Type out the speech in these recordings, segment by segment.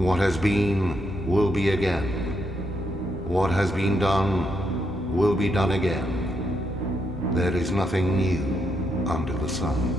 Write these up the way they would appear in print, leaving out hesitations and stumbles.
What has been will be again. What has been done will be done again. There is nothing new under the sun.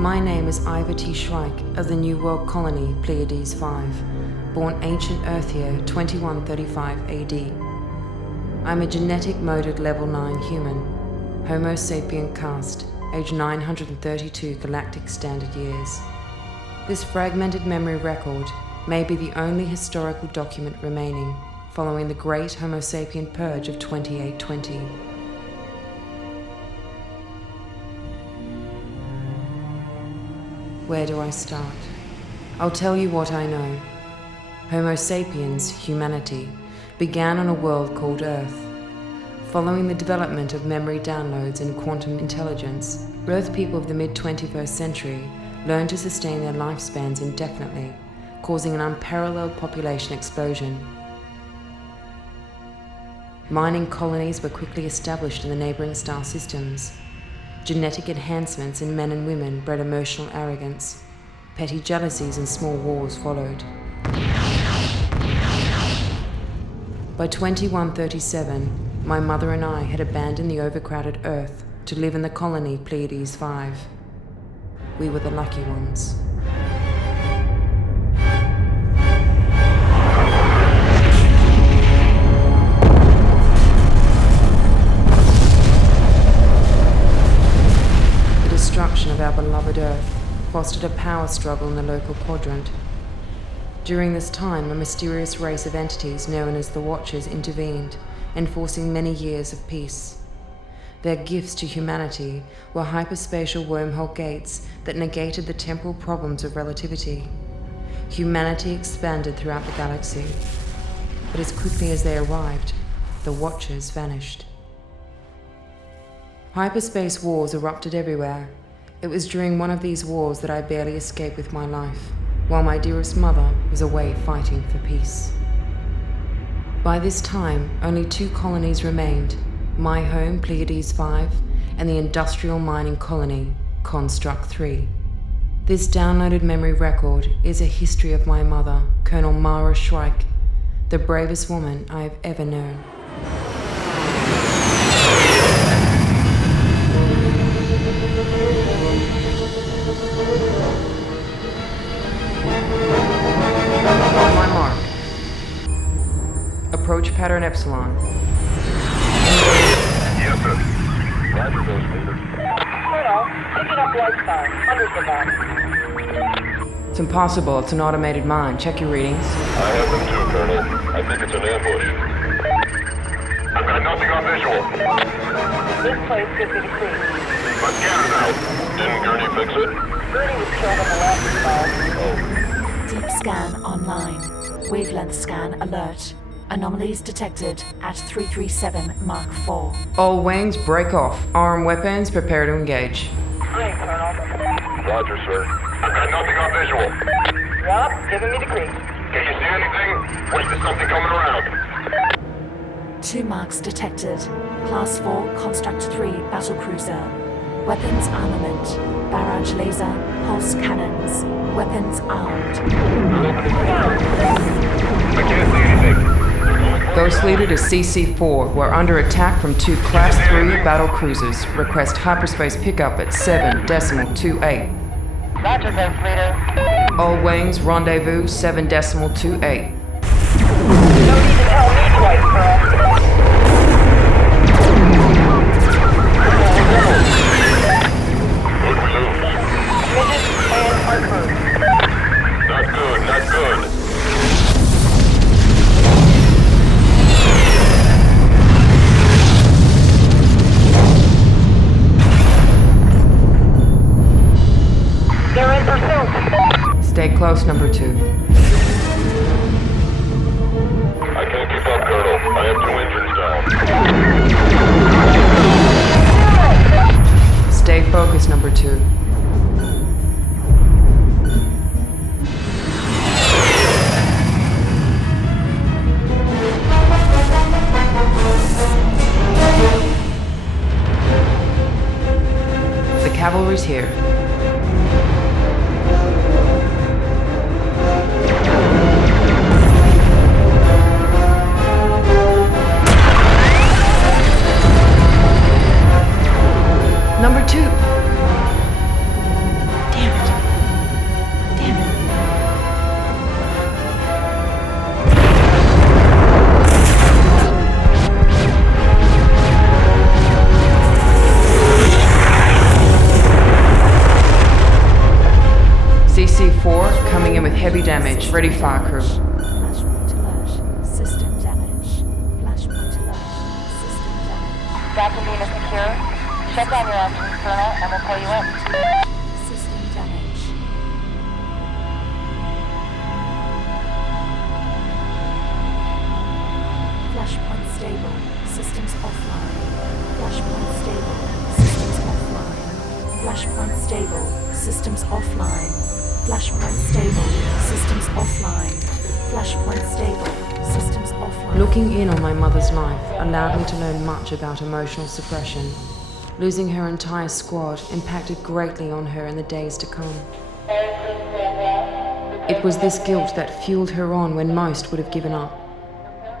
My name is Iva T. Shryyke of the New World Colony Pleiades 5, born ancient Earth year 2135 AD. I'm a genetic moded level 9 human, Homo sapien caste, age 932 galactic standard years. This fragmented memory record may be the only historical document remaining following the great Homo sapien purge of 2820. Where do I start? I'll tell you what I know. Homo sapiens, humanity, began on a world called Earth. Following the development of memory downloads and quantum intelligence, Earth people of the mid-21st century learned to sustain their lifespans indefinitely, causing an unparalleled population explosion. Mining colonies were quickly established in the neighboring star systems. Genetic enhancements in men and women bred emotional arrogance. Petty jealousies and small wars followed. By 2137, my mother and I had abandoned the overcrowded Earth to live in the colony Pleiades 5. We were the lucky ones. Destruction of our beloved Earth fostered a power struggle in the local quadrant. During this time, a mysterious race of entities known as the Watchers intervened, enforcing many years of peace. Their gifts to humanity were hyperspatial wormhole gates that negated the temporal problems of relativity. Humanity expanded throughout the galaxy, but as quickly as they arrived, the Watchers vanished. Hyperspace wars erupted everywhere. It was during one of these wars that I barely escaped with my life, while my dearest mother was away fighting for peace. By this time, only 2 colonies remained, my home, Pleiades 5, and the industrial mining colony, Construct 3. This downloaded memory record is a history of my mother, Colonel Mara Shryyke, the bravest woman I have ever known. On my mark. Approach pattern Epsilon. Yes, sir. Roger, those leader. Colonel, picking up lifestyle. Hundreds of them. It's impossible. It's an automated mine. Check your readings. I have them too, Colonel. I think it's an ambush. I've got nothing on visual. This place could be the creek. Let's get it out. Didn't Gurney fix it? Gurney was killed on the last assault. Oh. Deep scan online. Wavelength scan alert. Anomalies detected at 337 Mark IV. All wings break off. Arm weapons, prepare to engage. Great, Colonel. Roger, sir. I've got nothing on visual. Yup, giving me the creep. Can you see anything? Or is there something coming around? 2 marks detected. Class 4 Construct 3 battlecruiser. Weapons armament. Barrage laser, pulse cannons. Weapons armed. I can't see anything. Ghost leader to CC4. We're under attack from 2 Class 3 battle cruisers. Request hyperspace pickup at 7.28. Roger, Ghost Leader. All wings, rendezvous 7.28. No need to tell me twice, Colonel. What we lose? Midget and our crew. Not good, not good. They're in pursuit. Stay close, number 2. I can't keep up, Colonel. I have 2 engines down. Stay focused, number 2. The cavalry's here. Number 2. Damn it. Damn it. CC4 coming in with heavy damage. Ready, fire crew. Flashpoint alert. System damage. Flashpoint alert. System damage. Vacuum beam is secure. Shut down your engines, Colonel, and we'll pull you in. System damage. Flashpoint stable. Systems offline. Flashpoint stable. Systems offline. Flashpoint stable. Systems offline. Flashpoint stable. Systems offline. Flashpoint stable. Systems offline. Looking in on my mother's life allowed me to learn much about emotional suppression. Losing her entire squad impacted greatly on her in the days to come. It was this guilt that fueled her on when most would have given up.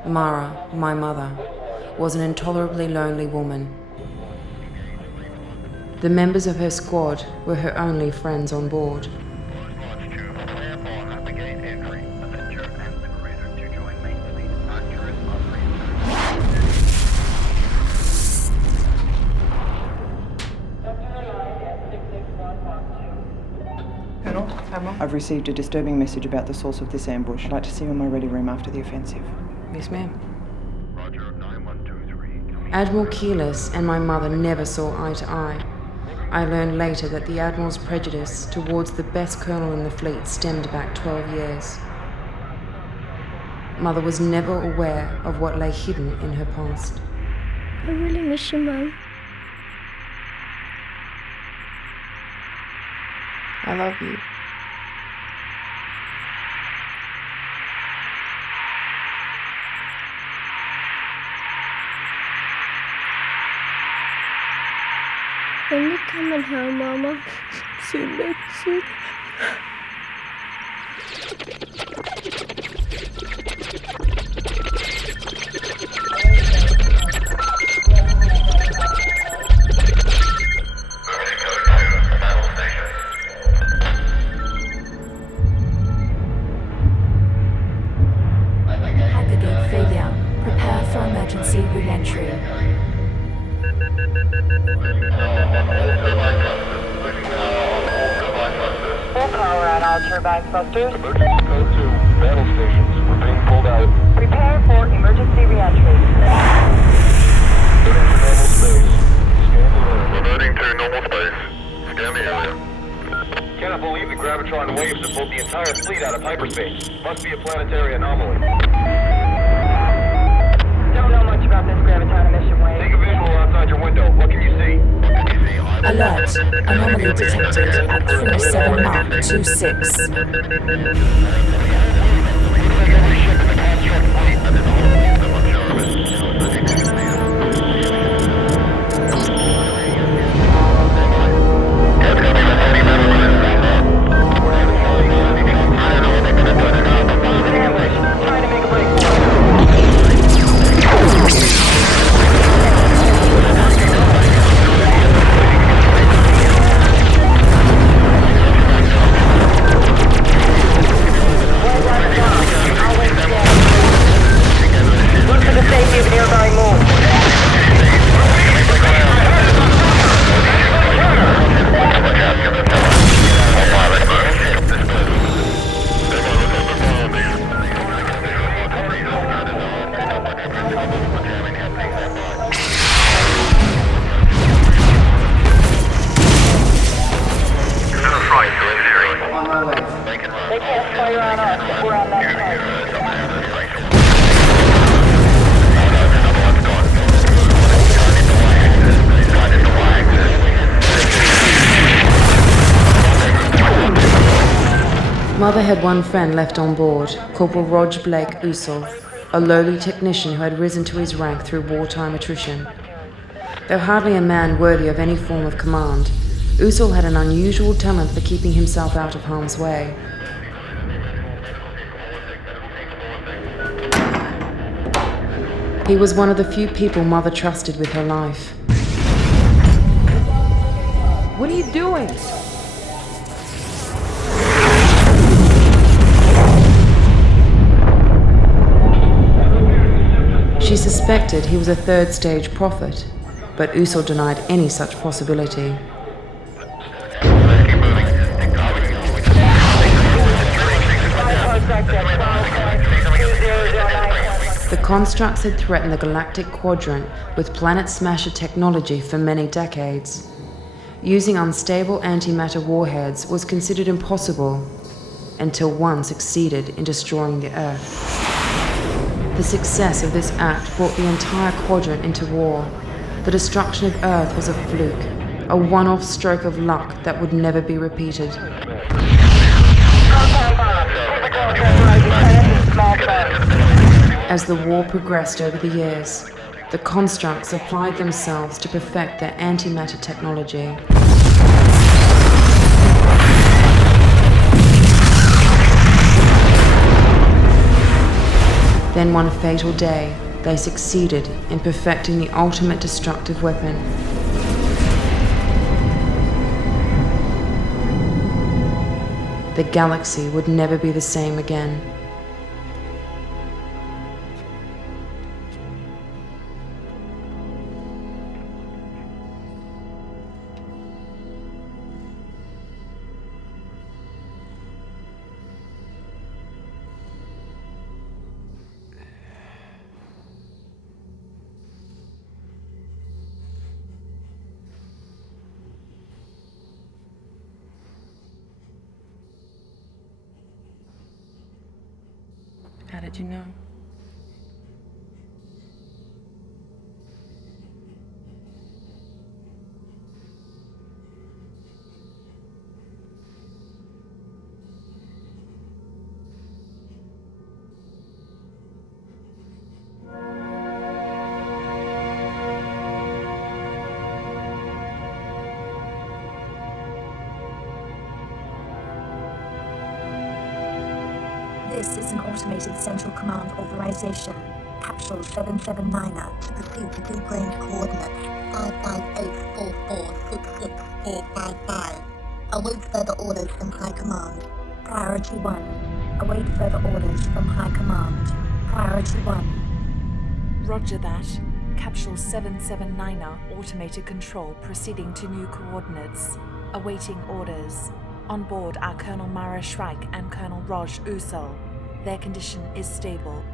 Mara, my mother, was an intolerably lonely woman. The members of her squad were her only friends on board. I've received a disturbing message about the source of this ambush. I'd like to see you in my ready room after the offensive. Yes, ma'am. Roger, 9123. Admiral Keyless and my mother never saw eye to eye. I learned later that the Admiral's prejudice towards the best colonel in the fleet stemmed back 12 years. Mother was never aware of what lay hidden in her past. I really miss you, Mum. I love you. When you coming home, Mama? Soon, baby, soon. Aggregate failure. Prepare for emergency re-entry. Full power on all turbine thrusters. Emergency code 2. Battle stations. We're being pulled out. Prepare for emergency re-entry. Reverting to normal space. Scan the area. Cannot believe the gravitron waves that pulled the entire fleet feed out of hyperspace. Must be a planetary anomaly. Don't know much about this graviton emission wave. Take a visual outside your window. What can you see? Alert. Anomaly detected at 37 Mark 26. Mother had one friend left on board, Corporal Roger Blake Usul, a lowly technician who had risen to his rank through wartime attrition. Though hardly a man worthy of any form of command, Usul had an unusual talent for keeping himself out of harm's way. He was one of the few people Mother trusted with her life. What are you doing? She suspected he was a third-stage prophet, but Usul denied any such possibility. The constructs had threatened the galactic quadrant with planet smasher technology for many decades. Using unstable antimatter warheads was considered impossible until one succeeded in destroying the Earth. The success of this act brought the entire quadrant into war. The destruction of Earth was a fluke, a one-off stroke of luck that would never be repeated. As the war progressed over the years, the constructs applied themselves to perfect their antimatter technology. Then one fatal day, they succeeded in perfecting the ultimate destructive weapon. The galaxy would never be the same again. How did you know? This is an automated central command authorization. Capsule 779er to proceed to prearranged coordinates 55844666455. Await further orders from High Command. Priority 1. Await further orders from High Command. Priority 1. Roger that. Capsule 779er automated control proceeding to new coordinates. Awaiting orders. On board are Colonel Mara Shryyke and Colonel Roger Usul. Their condition is stable.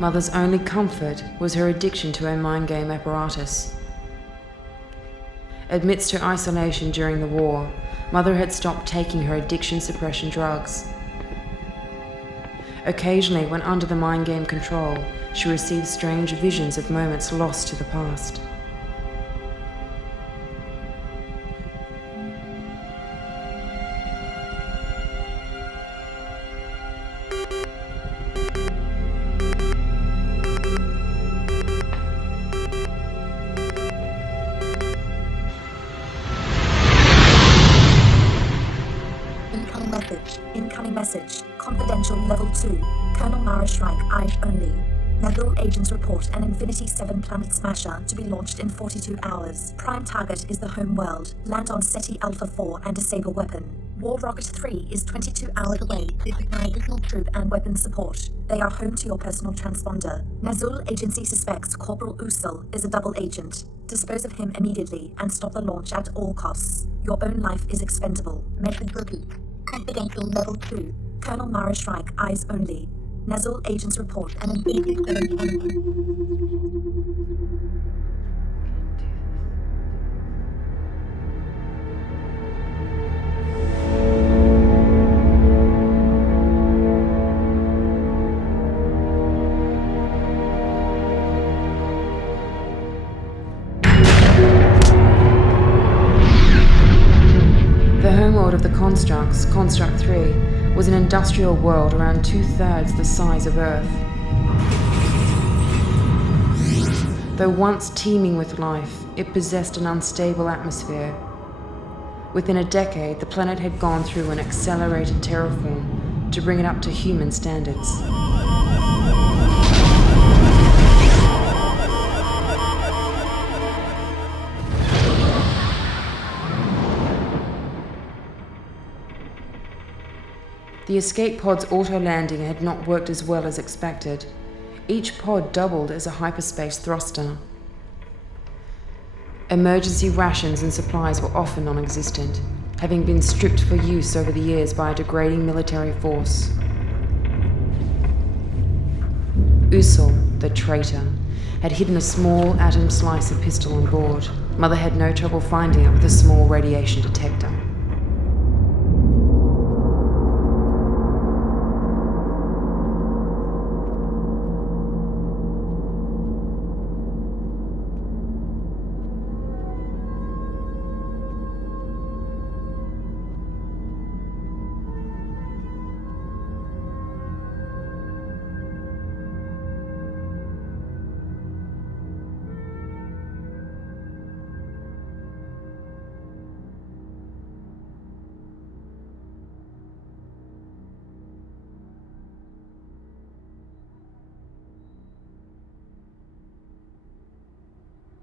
Mother's only comfort was her addiction to her mind game apparatus. Amidst her isolation during the war, Mother had stopped taking her addiction suppression drugs. Occasionally, when under the mind game control, she received strange visions of moments lost to the past. Incoming message. Confidential Level 2. Colonel Mara Shryyke, eyes only. Nephilim agents report an Infinity 7 planet smasher to be launched in 42 hours. Prime target is the home world. Land on SETI Alpha 4 and disable weapon. War Rocket 3 is 22 hours away to supply additional troop and weapon support. They are home to your personal transponder. Nazul agency suspects Corporal Usul is a double agent. Dispose of him immediately and stop the launch at all costs. Your own life is expendable. Message repeat. Confidential Level 2. Colonel Mara Shryyke, eyes only. Nazul agents report an Infinity 7 planet. The homeworld of the constructs, Construct 3, was an industrial world around 2/3 the size of Earth. Though once teeming with life, it possessed an unstable atmosphere. Within a decade, the planet had gone through an accelerated terraform to bring it up to human standards. The escape pod's auto-landing had not worked as well as expected. Each pod doubled as a hyperspace thruster. Emergency rations and supplies were often non-existent, having been stripped for use over the years by a degrading military force. Usul, the traitor, had hidden a small atom slicer pistol on board. Mother had no trouble finding it with a small radiation detector.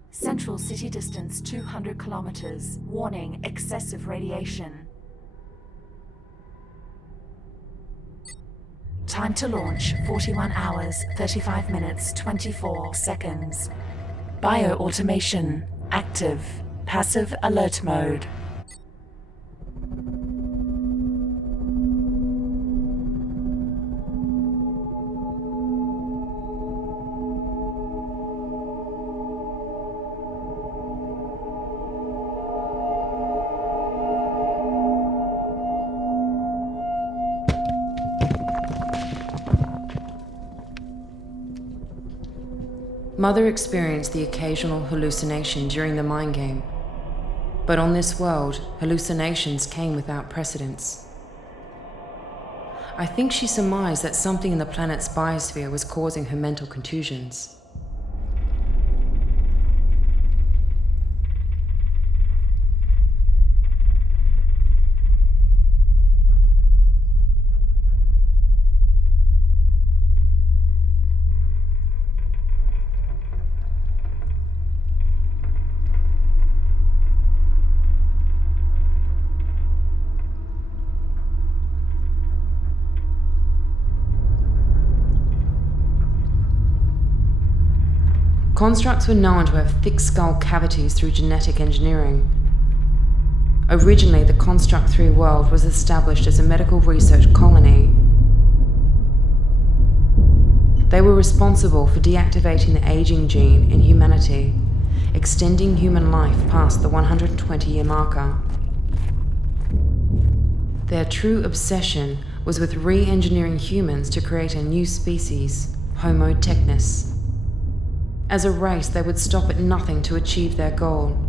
Central city distance 200 kilometers. Warning, excessive radiation. Time to launch, 41 hours, 35 minutes, 24 seconds. Bio-automation, active. Passive alert mode. Mother experienced the occasional hallucination during the mind game. But on this world, hallucinations came without precedence. I think she surmised that something in the planet's biosphere was causing her mental contusions. Constructs were known to have thick skull cavities through genetic engineering. Originally, the Construct 3 world was established as a medical research colony. They were responsible for deactivating the aging gene in humanity, extending human life past the 120-year marker. Their true obsession was with re-engineering humans to create a new species, Homo technis. As a race, they would stop at nothing to achieve their goal.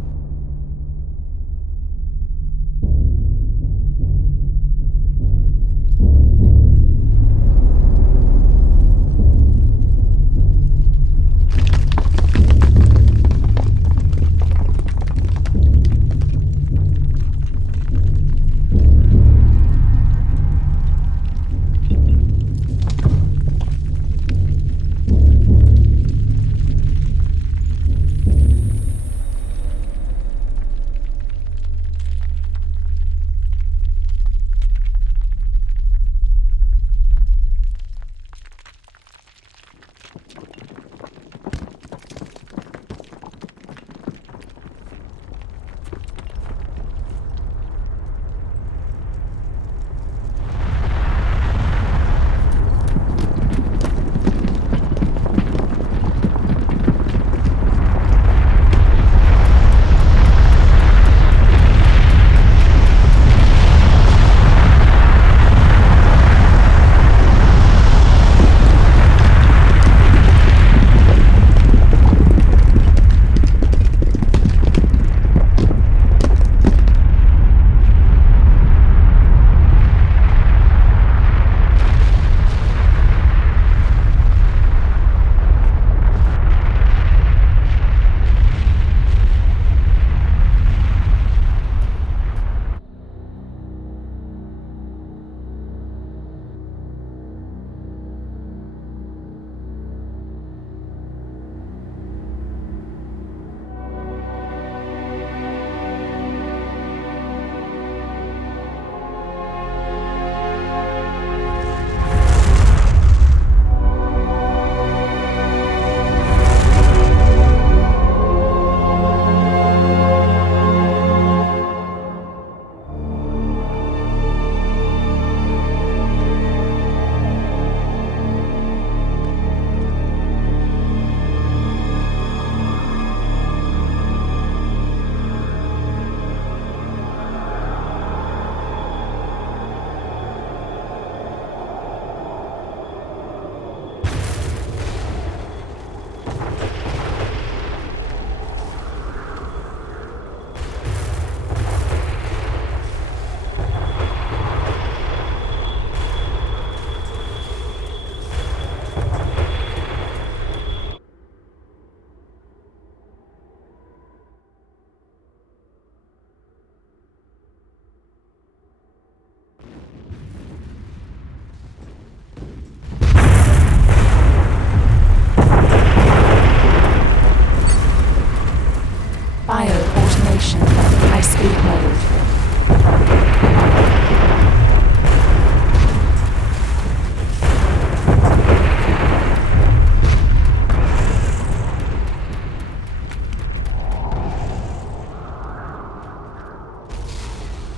Bio-automation, high-speed mode.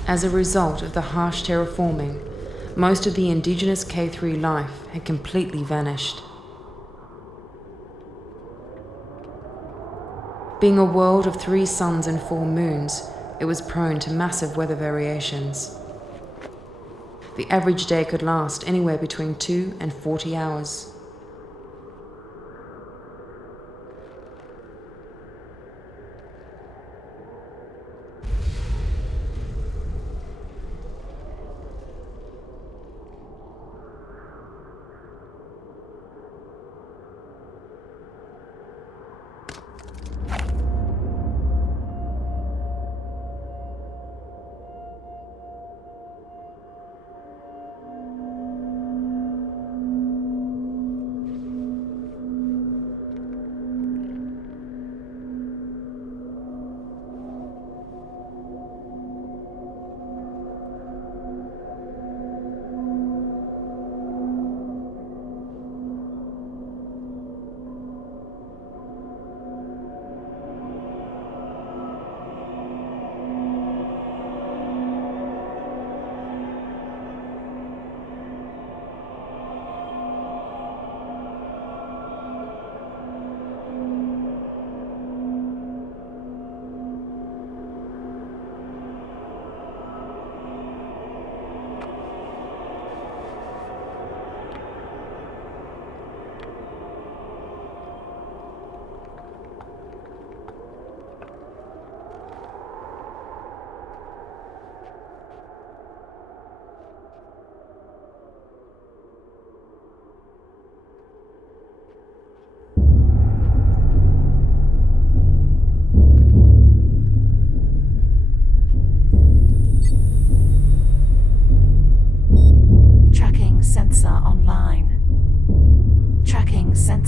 As a result of the harsh terraforming, most of the indigenous K3 life had completely vanished. Being a world of 3 suns and 4 moons, it was prone to massive weather variations. The average day could last anywhere between 2 and 40 hours.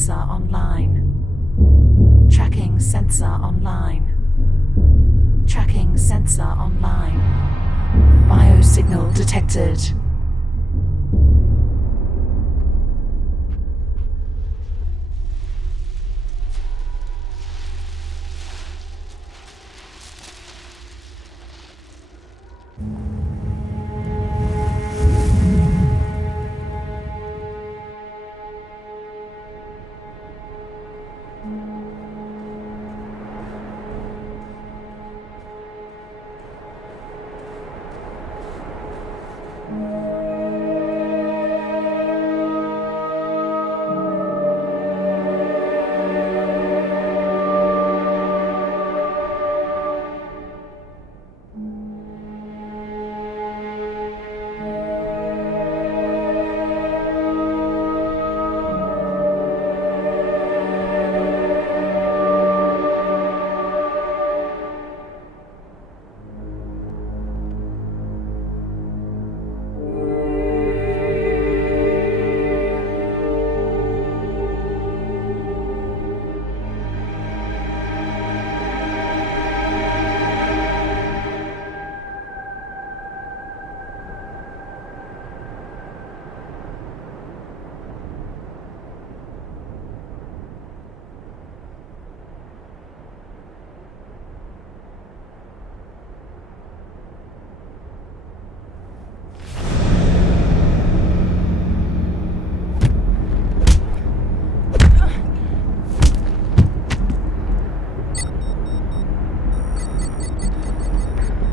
sensor online. Tracking sensor online. Tracking sensor online. Biosignal detected.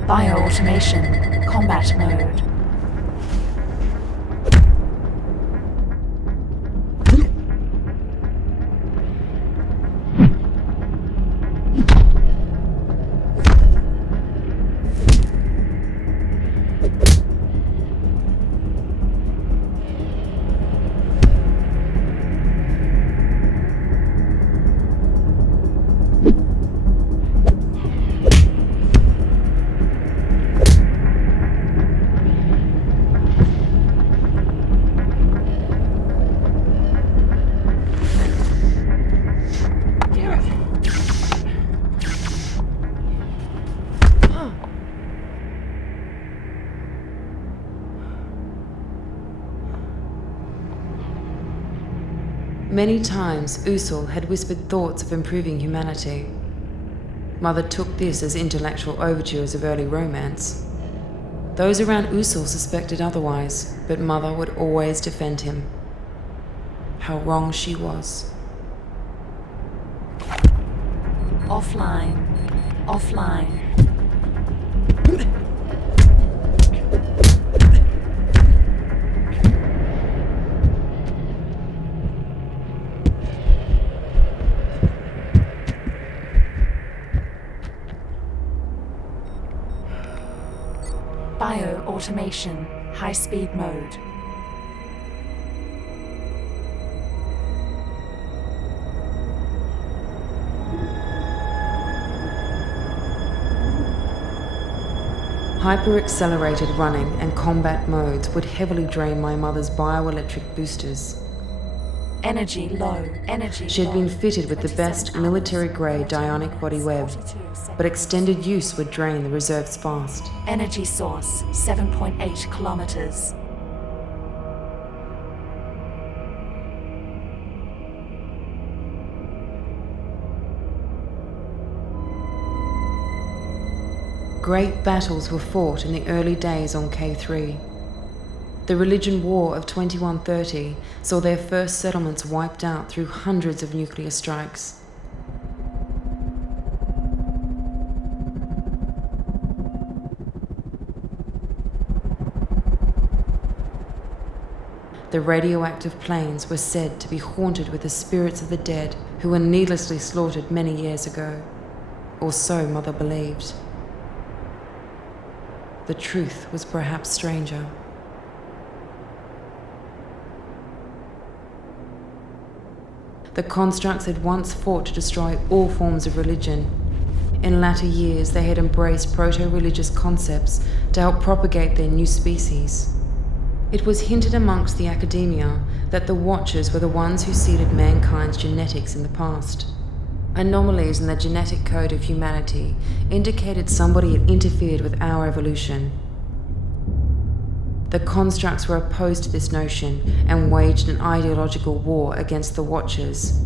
Bio-automation, combat mode. Many times, Usul had whispered thoughts of improving humanity. Mother took this as intellectual overtures of early romance. Those around Usul suspected otherwise, but Mother would always defend him. How wrong she was. Offline. Offline. Bio-automation, high-speed mode. Hyper-accelerated running and combat modes would heavily drain my mother's bioelectric boosters. Energy low. Energy She had been fitted with the best military-grade ionic body web, but extended use would drain the reserves fast. Energy source, 7.8 kilometers. Great battles were fought in the early days on K3. The religion war of 2130 saw their first settlements wiped out through hundreds of nuclear strikes. The radioactive plains were said to be haunted with the spirits of the dead who were needlessly slaughtered many years ago. Or so Mother believed. The truth was perhaps stranger. The constructs had once fought to destroy all forms of religion. In latter years, they had embraced proto-religious concepts to help propagate their new species. It was hinted amongst the academia that the Watchers were the ones who seeded mankind's genetics in the past. Anomalies in the genetic code of humanity indicated somebody had interfered with our evolution. The constructs were opposed to this notion and waged an ideological war against the Watchers.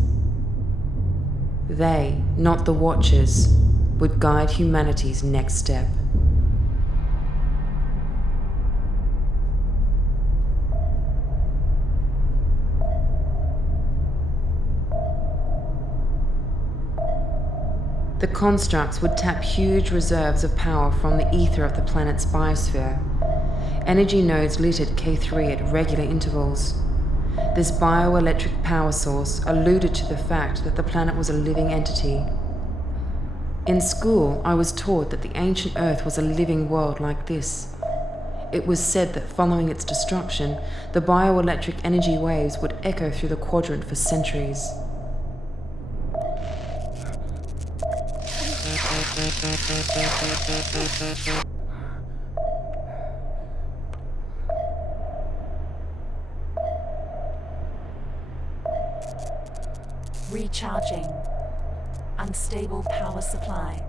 They, not the Watchers, would guide humanity's next step. The constructs would tap huge reserves of power from the ether of the planet's biosphere. Energy nodes lit at K3 at regular intervals. This bioelectric power source alluded to the fact that the planet was a living entity. In school, I was taught that the ancient Earth was a living world like this. It was said that following its destruction, the bioelectric energy waves would echo through the quadrant for centuries. Recharging. Unstable power supply.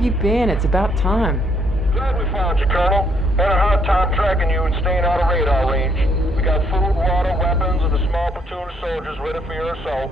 have you been? It's about time. Glad we found you, Colonel. Had a hard time tracking you and staying out of radar range. We got food, water, weapons, and a small platoon of soldiers ready for your assault.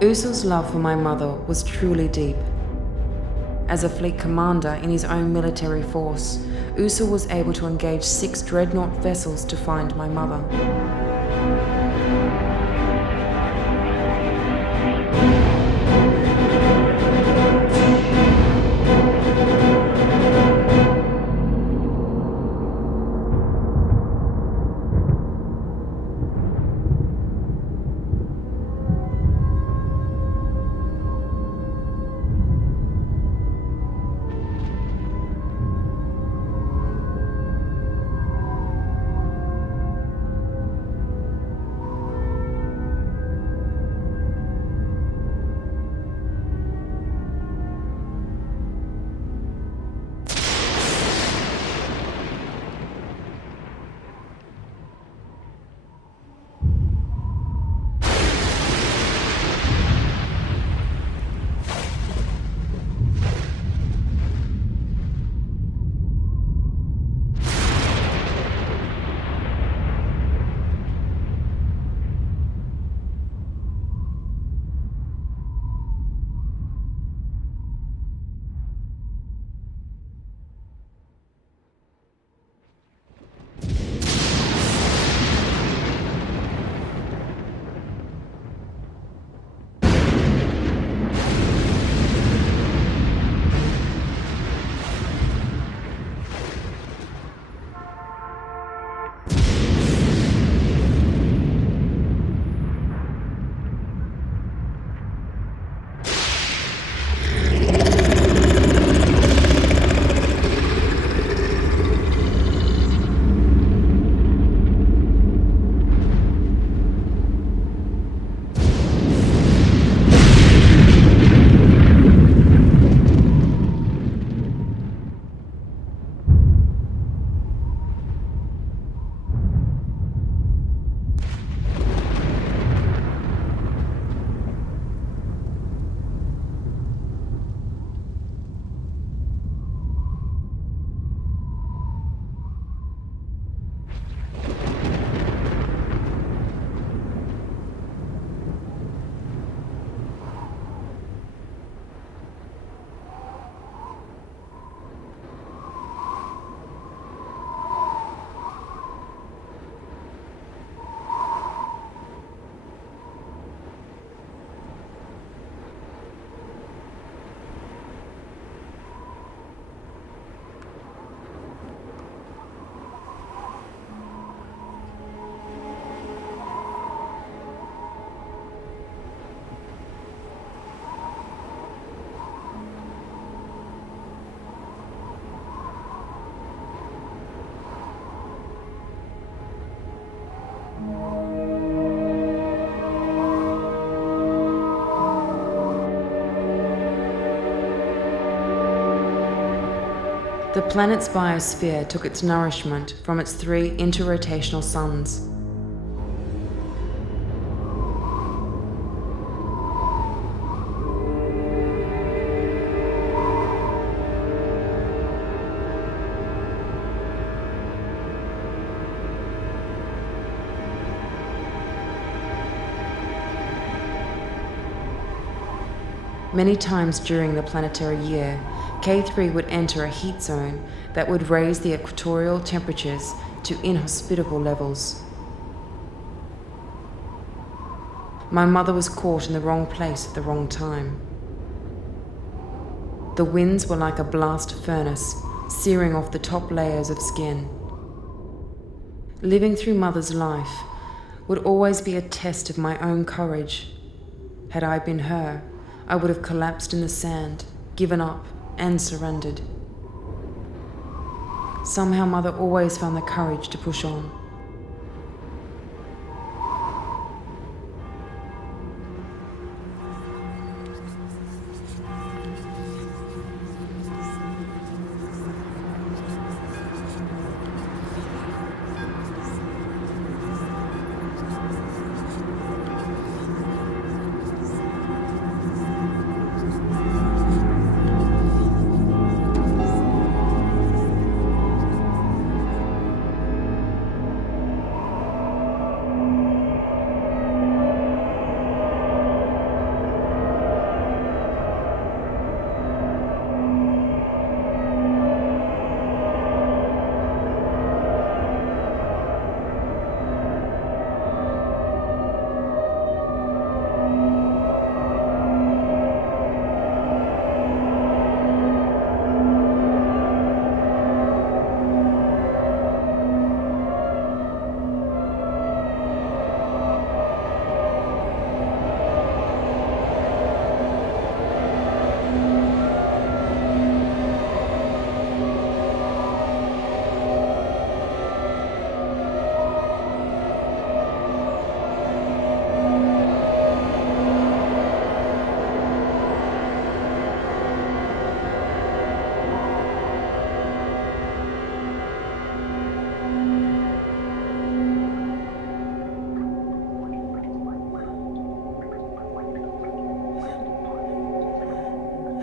Usul's love for my mother was truly deep. As a fleet commander in his own military force, Usul was able to engage 6 dreadnought vessels to find my mother. The planet's biosphere took its nourishment from its 3 interrotational suns. Many times during the planetary year, K3 would enter a heat zone that would raise the equatorial temperatures to inhospitable levels. My mother was caught in the wrong place at the wrong time. The winds were like a blast furnace, searing off the top layers of skin. Living through Mother's life would always be a test of my own courage. Had I been her, I would have collapsed in the sand, given up, and surrendered. Somehow Mother always found the courage to push on.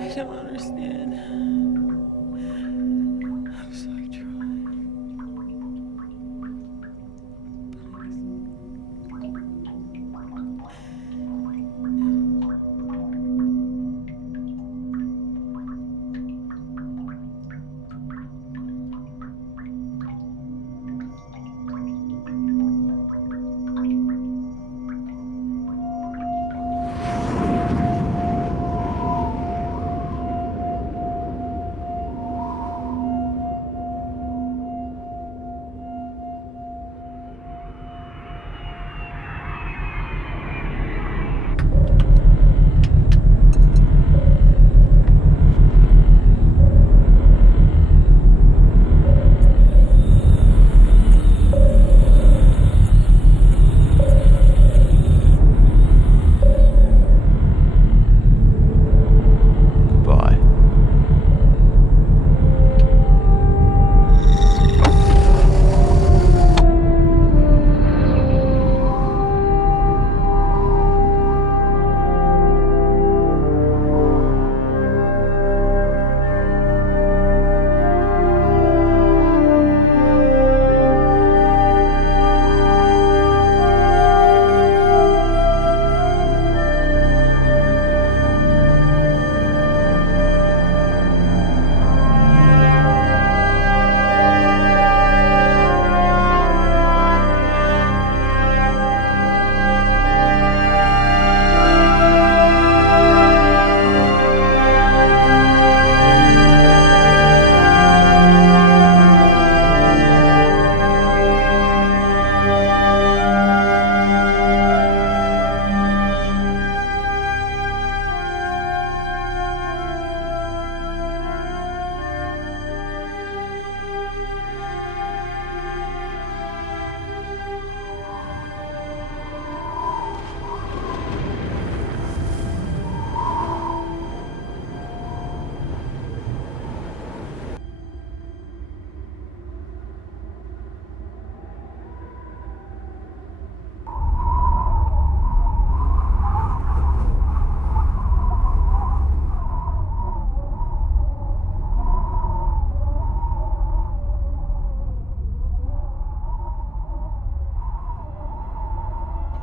I don't understand. I'm so trying.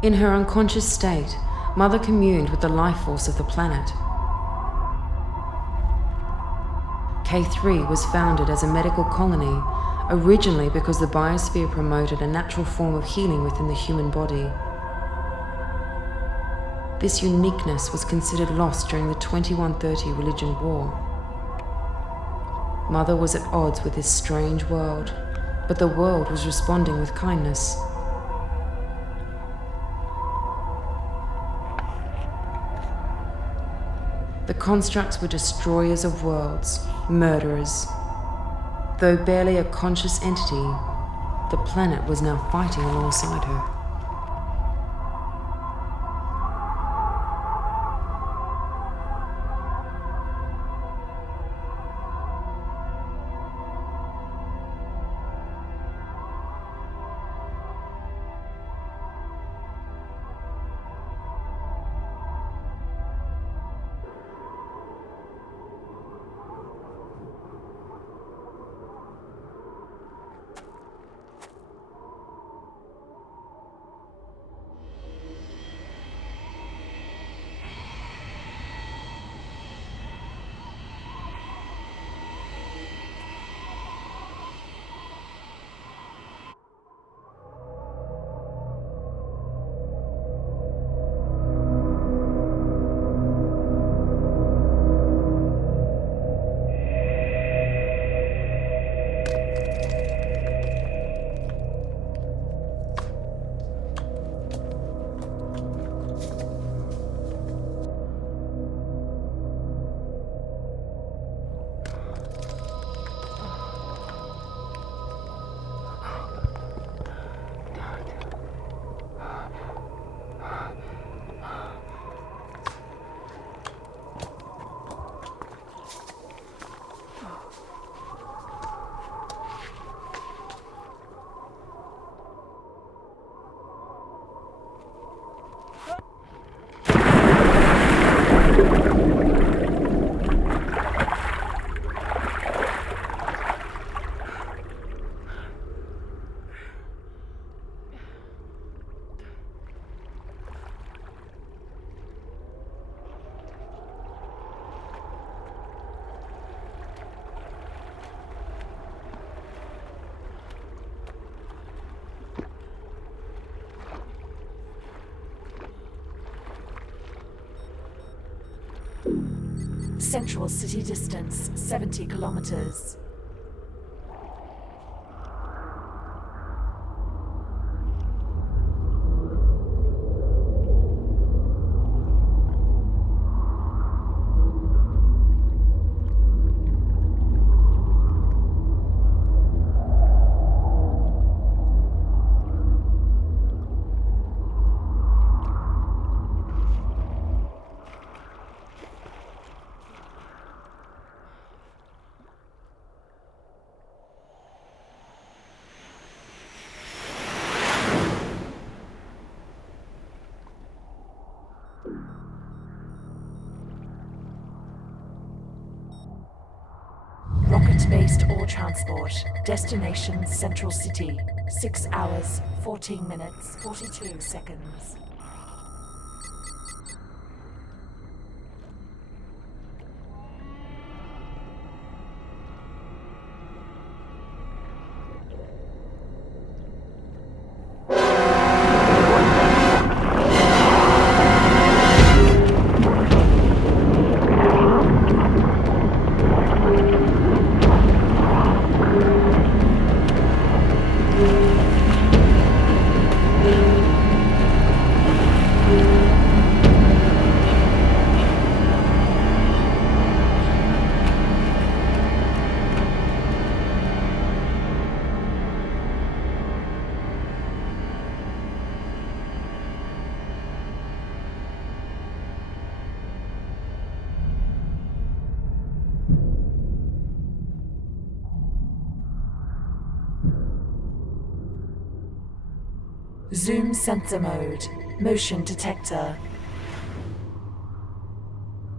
In her unconscious state, Mother communed with the life force of the planet. K3 was founded as a medical colony, originally because the biosphere promoted a natural form of healing within the human body. This uniqueness was considered lost during the 2130 religion war. Mother was at odds with this strange world, but the world was responding with kindness. The constructs were destroyers of worlds, murderers. Though barely a conscious entity, the planet was now fighting alongside her. Central city distance, 70 kilometers. Rocket-based ore transport. Destination Central City. 6 hours, 14 minutes, 42 seconds. Zoom sensor mode. Motion detector.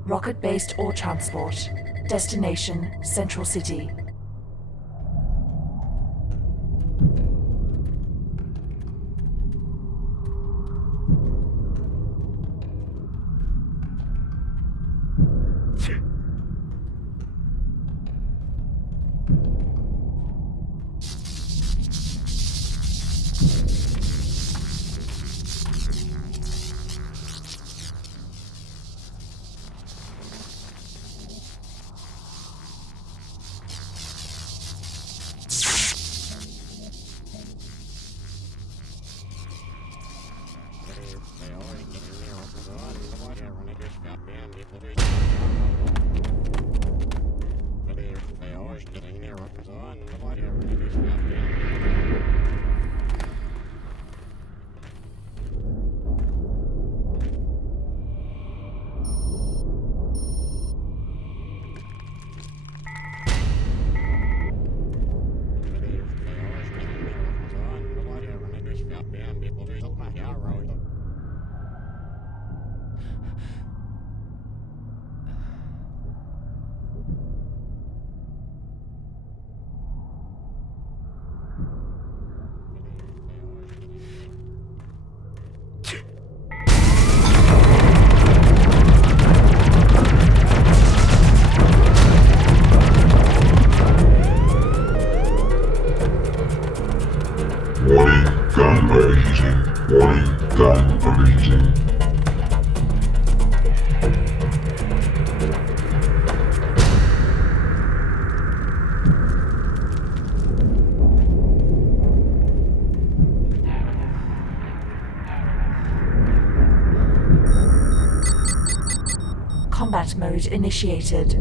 Rocket-based ore transport. Destination Central City. Combat mode initiated.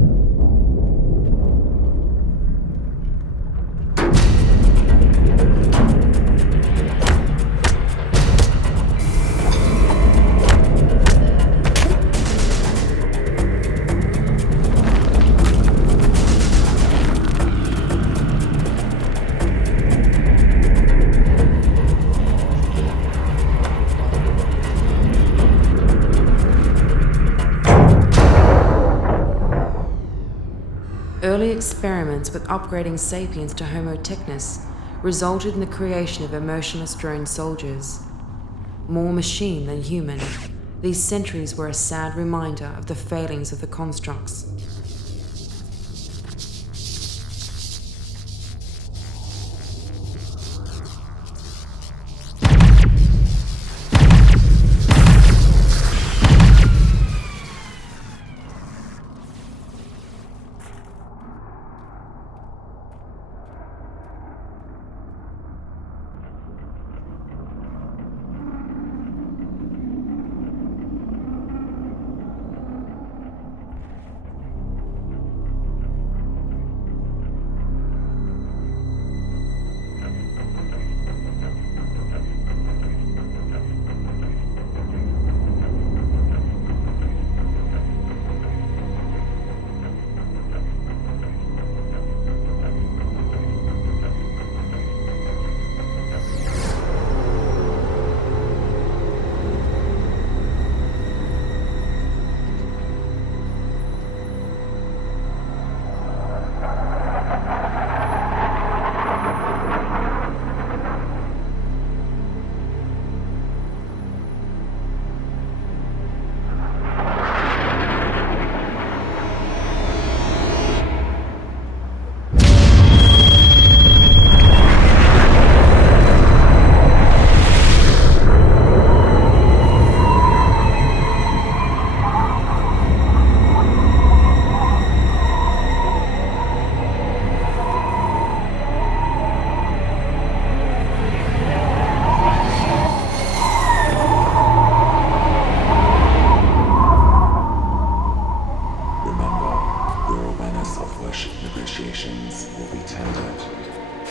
Early experiments with upgrading sapiens to Homo technis resulted in the creation of emotionless drone soldiers. More machine than human, these sentries were a sad reminder of the failings of the constructs.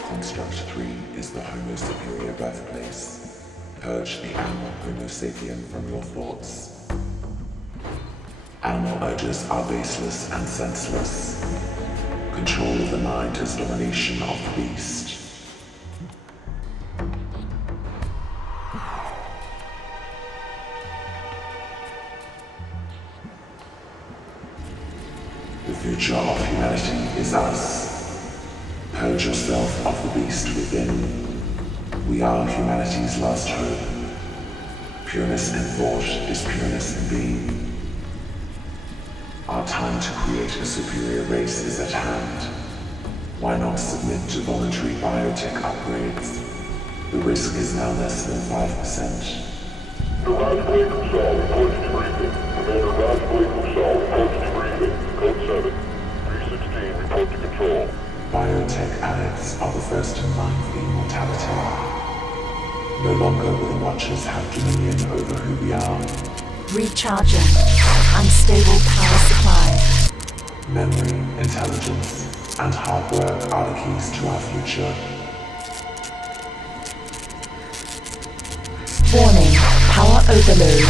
Construct 3 is the Homo superior birthplace. Purge the animal Homo sapien from your thoughts. Animal urges are baseless and senseless. Control of the mind is domination of the beast. The future of humanity is us. Purge yourself of the beast within. We are humanity's last hope. Pureness in thought is pureness in being. Our time to create a superior race is at hand. Why not submit to voluntary biotech upgrades? The risk is now less than 5%. Rajpuri Kusal reports debriefing. Commander Rajpuri Kusal reports debriefing. Code 7. 316 report to control. Biotech addicts are the first in line for immortality. No longer will the Watchers have dominion over who we are. Recharging. Unstable power supply. Memory, intelligence, and hard work are the keys to our future. Warning. Power overload.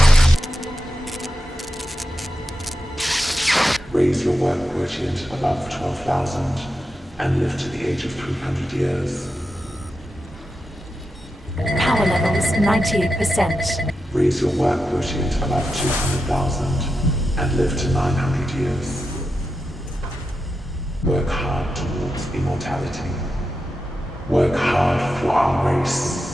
Raise your work quotient above 12,000 and live to the age of 300 years. Power levels 98%. Raise your work quotient above 200,000 and live to 900 years. Work hard towards immortality. Work hard for our race.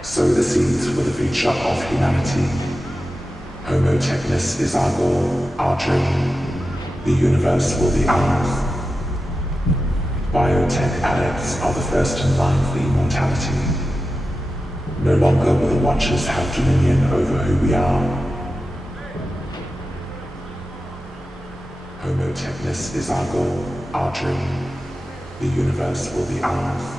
Sow the seeds for the future of humanity. Homo technis is our goal, our dream. The universe will be ours. Biotech addicts are the first in line for immortality. No longer will the Watchers have dominion over who we are. Homo technis is our goal, our dream. The universe will be ours.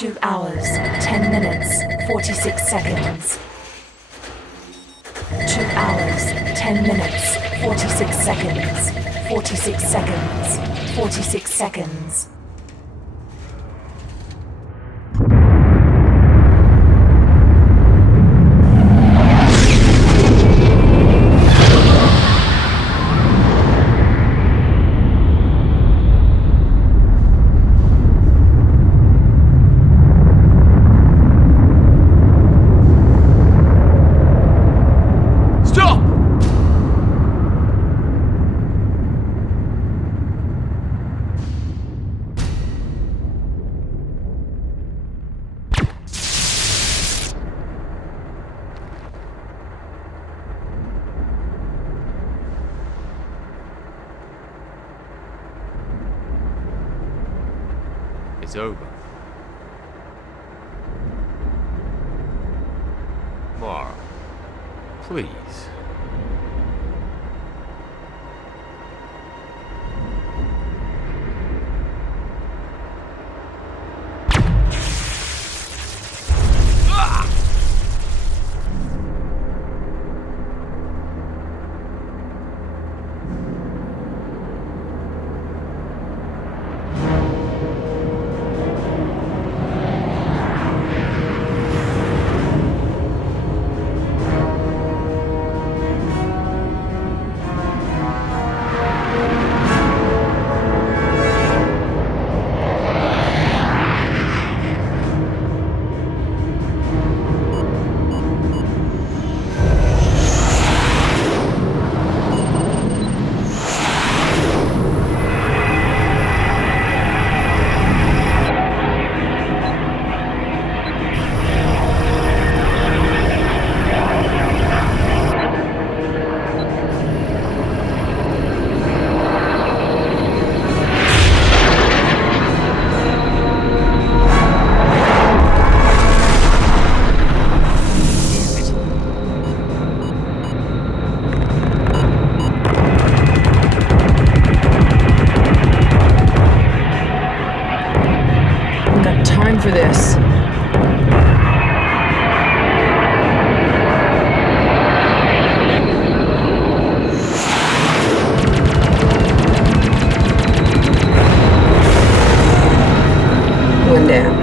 2 hours, 10 minutes, 46 seconds. 2 hours, 10 minutes, 46 seconds. 46 seconds. 46 seconds. It's over. Mara, please. For this. One down.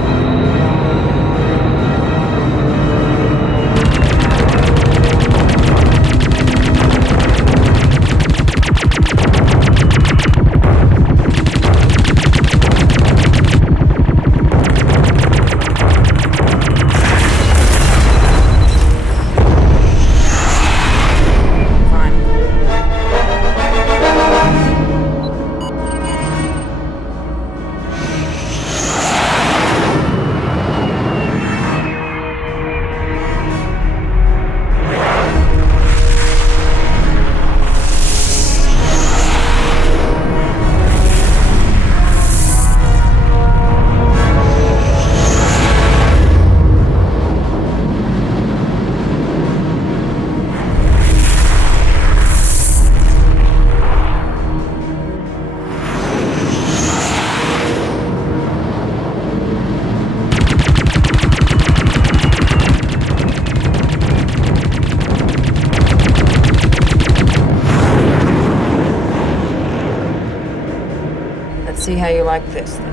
See how you like this then.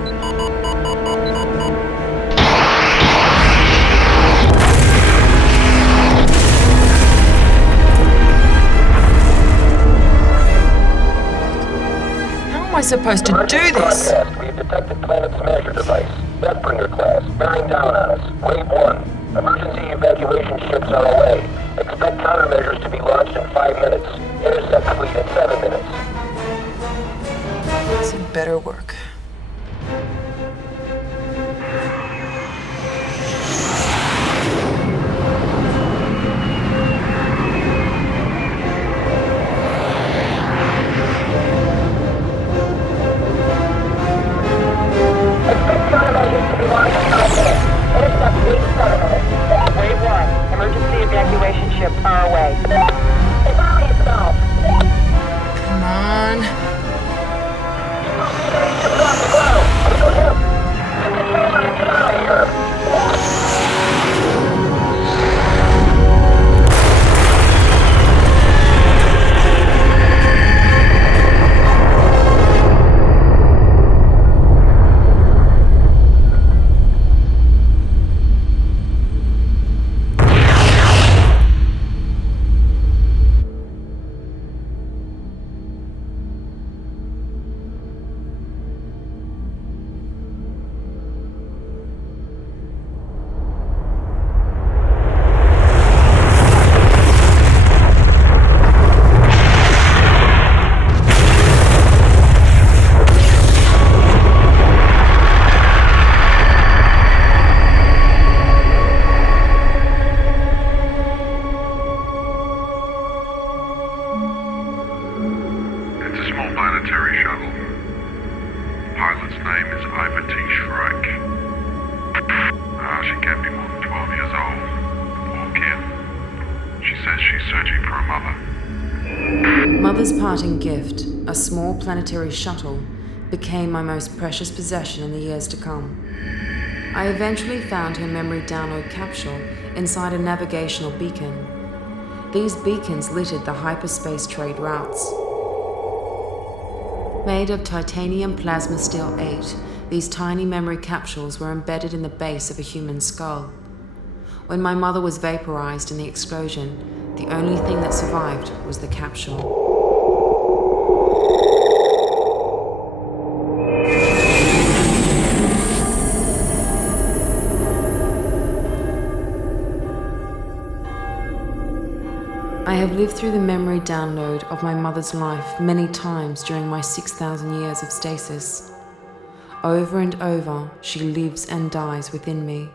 How am I supposed to do this? We've detected Planet Smasher device. Deathbringer class. Bearing down on us. Wave 1. Emergency evacuation ships are away. Expect countermeasures to be launched in 5 minutes. Intercept fleet in 7 minutes. It better work. Expect countermeasures to be launched in 5 minutes. Intercept fleet in 7 minutes. Wave 1. Emergency evacuation ships are away. It's already solved. planetary shuttle. Pilot's name is Shryyke. She can't be more than 12 years old. Poor kid. She says she's searching for a mother. Mother's parting gift, a small planetary shuttle, became my most precious possession in the years to come. I eventually found her memory download capsule inside a navigational beacon. These beacons littered the hyperspace trade routes. Made of titanium plasma steel 8, these tiny memory capsules were embedded in the base of a human skull. When my mother was vaporized in the explosion, the only thing that survived was the capsule. I have lived through the memory download of my mother's life many times during my 6,000 years of stasis. Over and over, she lives and dies within me.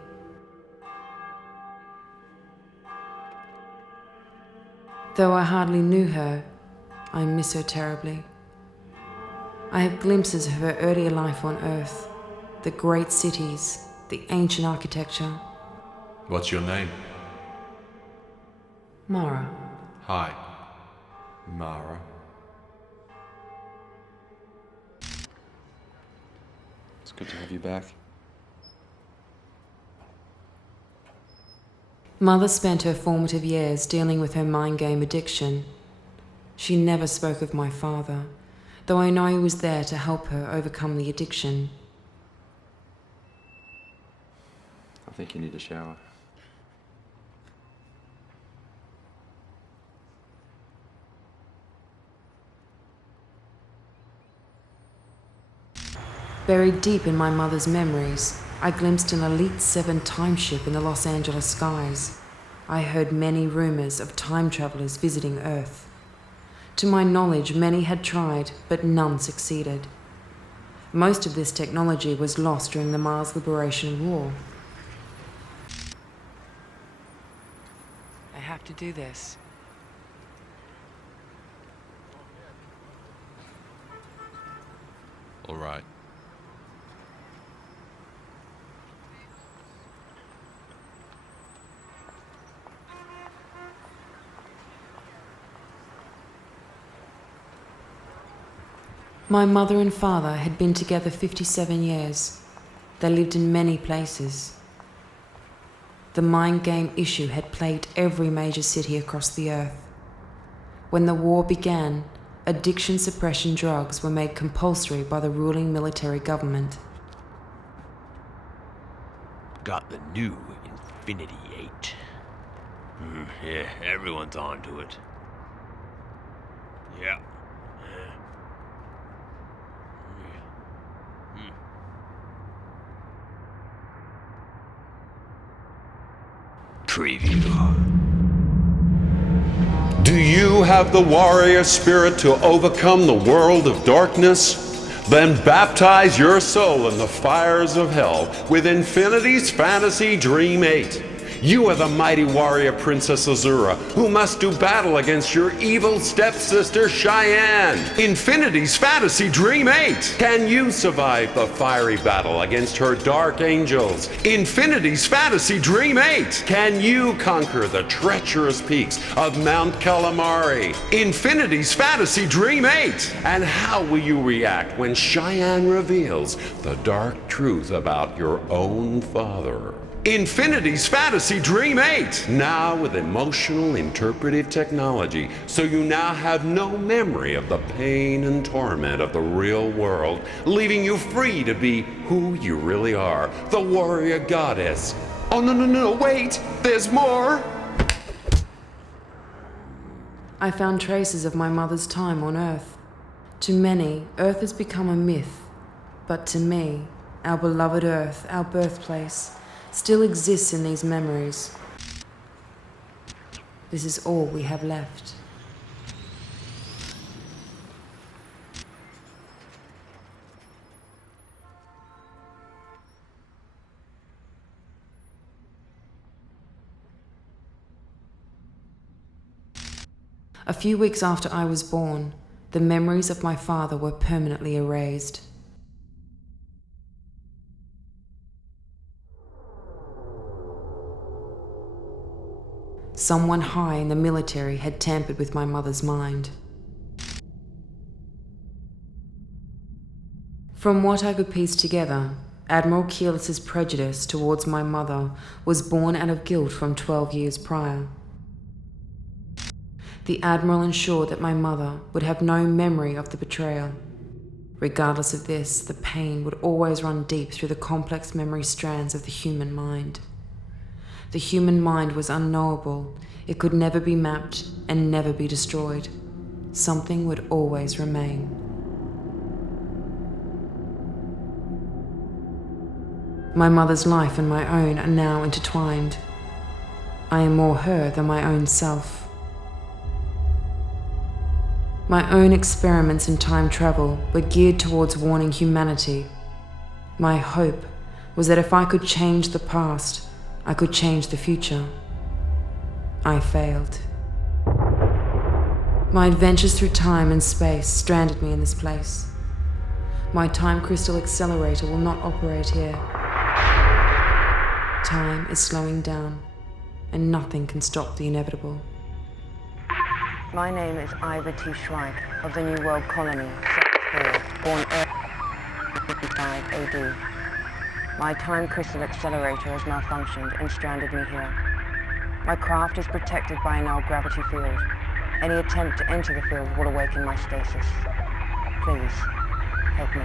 Though I hardly knew her, I miss her terribly. I have glimpses of her earlier life on Earth, the great cities, the ancient architecture. What's your name? Mara. Hi, Mara. It's good to have you back. Mother spent her formative years dealing with her mind game addiction. She never spoke of my father, though I know he was there to help her overcome the addiction. I think you need a shower. Buried deep in my mother's memories, I glimpsed an Elite 7 timeship in the Los Angeles skies. I heard many rumors of time travelers visiting Earth. To my knowledge, many had tried, but none succeeded. Most of this technology was lost during the Mars Liberation War. I have to do this. All right. My mother and father had been together 57 years. They lived in many places. The mind game issue had plagued every major city across the Earth. When the war began, addiction suppression drugs were made compulsory by the ruling military government. Got the new Infinity 8. Yeah, everyone's onto it. Yeah. Preview. Do you have the warrior spirit to overcome the world of darkness? Then baptize your soul in the fires of hell with Infinity's Fantasy Dream 8. You are the mighty warrior Princess Azura, who must do battle against your evil stepsister Cheyenne. Infinity's Fantasy Dream 8. Can you survive the fiery battle against her dark angels? Infinity's Fantasy Dream 8. Can you conquer the treacherous peaks of Mount Calamari? Infinity's Fantasy Dream 8. And how will you react when Cheyenne reveals the dark truth about your own father? Infinity's Fantasy Dream 8, now with emotional interpretive technology, so you now have no memory of the pain and torment of the real world, leaving you free to be who you really are, the warrior goddess. Oh, no, wait, there's more! I found traces of my mother's time on Earth. To many, Earth has become a myth, but to me, our beloved Earth, our birthplace, still exists in these memories. This is all we have left. A few weeks after I was born, The memories of my father were permanently erased. Someone high in the military had tampered with my mother's mind. From what I could piece together, Admiral Keyless's prejudice towards my mother was born out of guilt from 12 years prior. The Admiral ensured that my mother would have no memory of the betrayal. Regardless of this, the pain would always run deep through the complex memory strands of the human mind. The human mind was unknowable. It could never be mapped and never be destroyed. Something would always remain. My mother's life and my own are now intertwined. I am more her than my own self. My own experiments in time travel were geared towards warning humanity. My hope was that if I could change the past, I could change the future. I failed. My adventures through time and space stranded me in this place. My time crystal accelerator will not operate here. Time is slowing down, and nothing can stop the inevitable. My name is Ivor T. Shryyke of the New World Colony, Sector 4, born early 55 AD. My time crystal accelerator has malfunctioned and stranded me here. My craft is protected by a null gravity field. Any attempt to enter the field will awaken my stasis. Please, help me.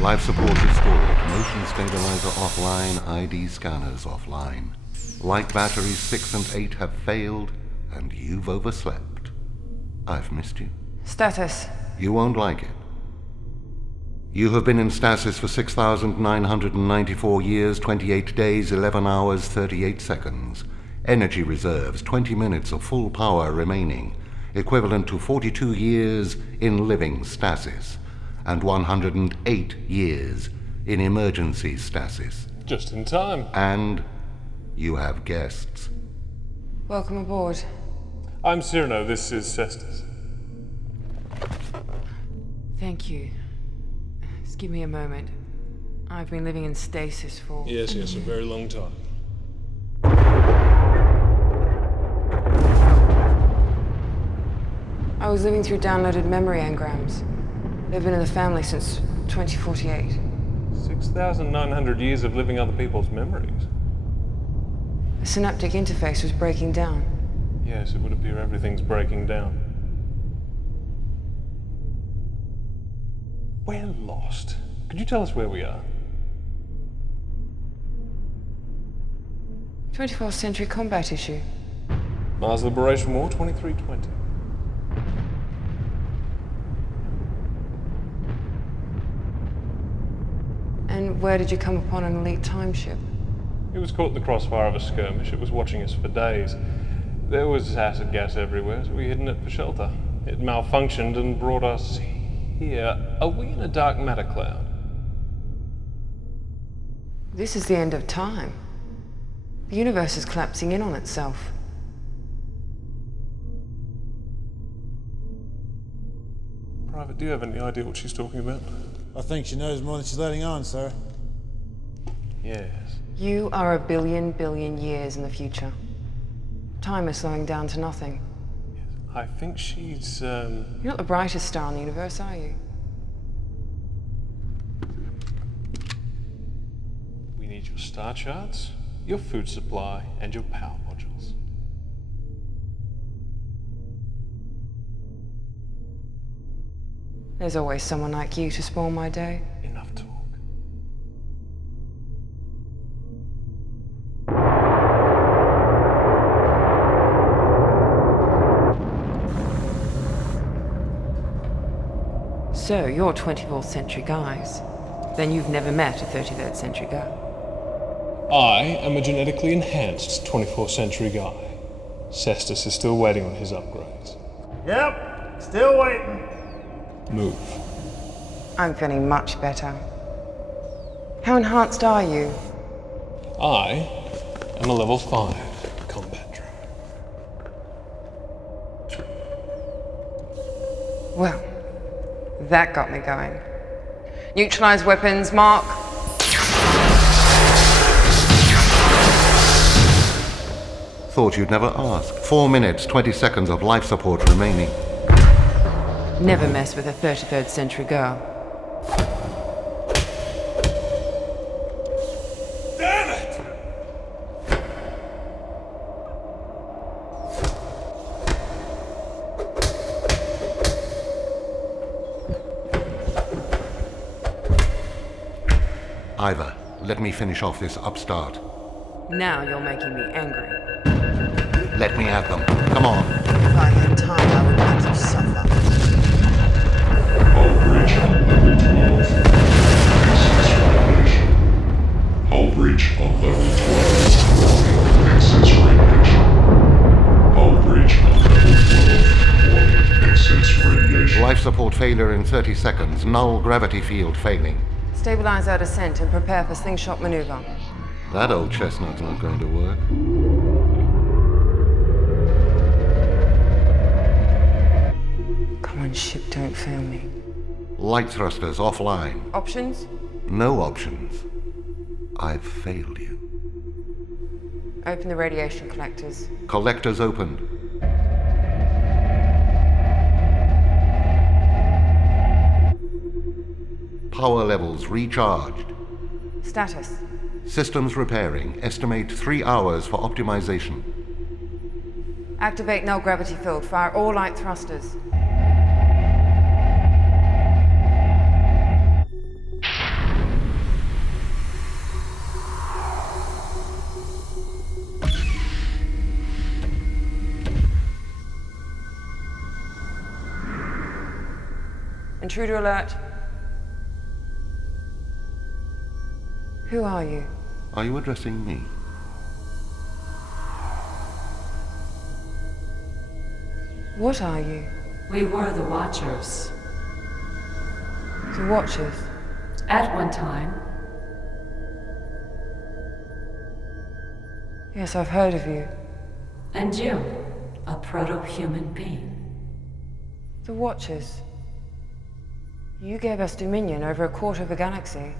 Life support restored, motion stabilizer offline, ID scanners offline. Light batteries 6 and 8 have failed, and you've overslept. I've missed you. Status. You won't like it. You have been in stasis for 6,994 years, 28 days, 11 hours, 38 seconds. Energy reserves, 20 minutes of full power remaining, equivalent to 42 years in living stasis, and 108 years in emergency stasis. Just in time. And you have guests. Welcome aboard. I'm Cyrano, this is Cestus. Thank you. Just give me a moment. I've been living in stasis for... Yes, a very long time. I was living through downloaded memory engrams. They've been in the family since 2048. 6,900 years of living other people's memories. The synaptic interface was breaking down. Yes, it would appear everything's breaking down. We're lost. Could you tell us where we are? 24th century combat issue. Mars Liberation War 2320. And where did you come upon an elite time ship? It was caught in the crossfire of a skirmish. It was watching us for days. There was acid gas everywhere, so we hid in it for shelter. It malfunctioned and brought us here. Are we in a dark matter cloud? This is the end of time. The universe is collapsing in on itself. Private, do you have any idea what she's talking about? I think she knows more than she's letting on, sir. Yes. You are a billion years in the future. Time is slowing down to nothing. Yes. I think she's, You're not the brightest star in the universe, are you? need your star charts, your food supply, and your power modules. There's always someone like you to spoil my day. Enough talk. So, you're 24th century guys. Then you've never met a 33rd century guy. I am a genetically enhanced 24th century guy. Cestus is still waiting on his upgrades. Yep, still waiting. Move. I'm feeling much better. How enhanced are you? I am a level 5 combat droid. Well, that got me going. Neutralize weapons, mark. Thought you'd never ask. 4 minutes, 20 seconds of life support remaining. Never mess with a 33rd century girl. Damn it! Ivor, let me finish off this upstart. Now you're making me angry. Let me at them. Come on. If I had time, I would let you suffer. Hull breach on level 12. Access radiation. Hull breach on level 12. Access radiation. Hull breach on level 12. Excess radiation. Life support failure in 30 seconds. Null gravity field failing. Stabilize our descent and prepare for slingshot maneuver. That old chestnut's not going to work. Come on, ship, don't fail me. Light thrusters offline. Options? No options. I've failed you. Open the radiation collectors. Collectors opened. Power levels recharged. Status. Systems repairing. Estimate 3 hours for optimization. Activate null gravity field. Fire all light thrusters. Intruder alert. Who are you? Are you addressing me? What are you? We were the Watchers. The Watchers? At one time. Yes, I've heard of you. And you, a proto-human being. The Watchers? You gave us dominion over a quarter of a galaxy.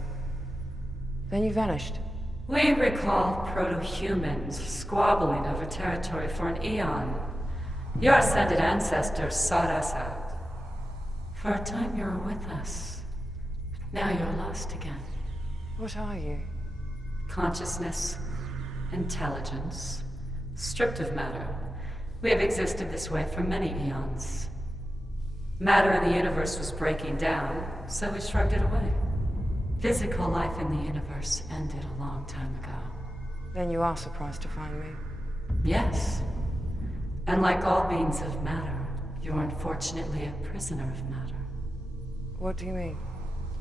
Then you vanished. We recall proto-humans squabbling over territory for an eon. Your ascended ancestors sought us out. For a time you were with us. Now you're lost again. What are you? Consciousness, intelligence, stripped of matter. We have existed this way for many eons. Matter in the universe was breaking down, so we shrugged it away. Physical life in the universe ended a long time ago. Then you are surprised to find me. Yes. And like all beings of matter, you're unfortunately a prisoner of matter. What do you mean?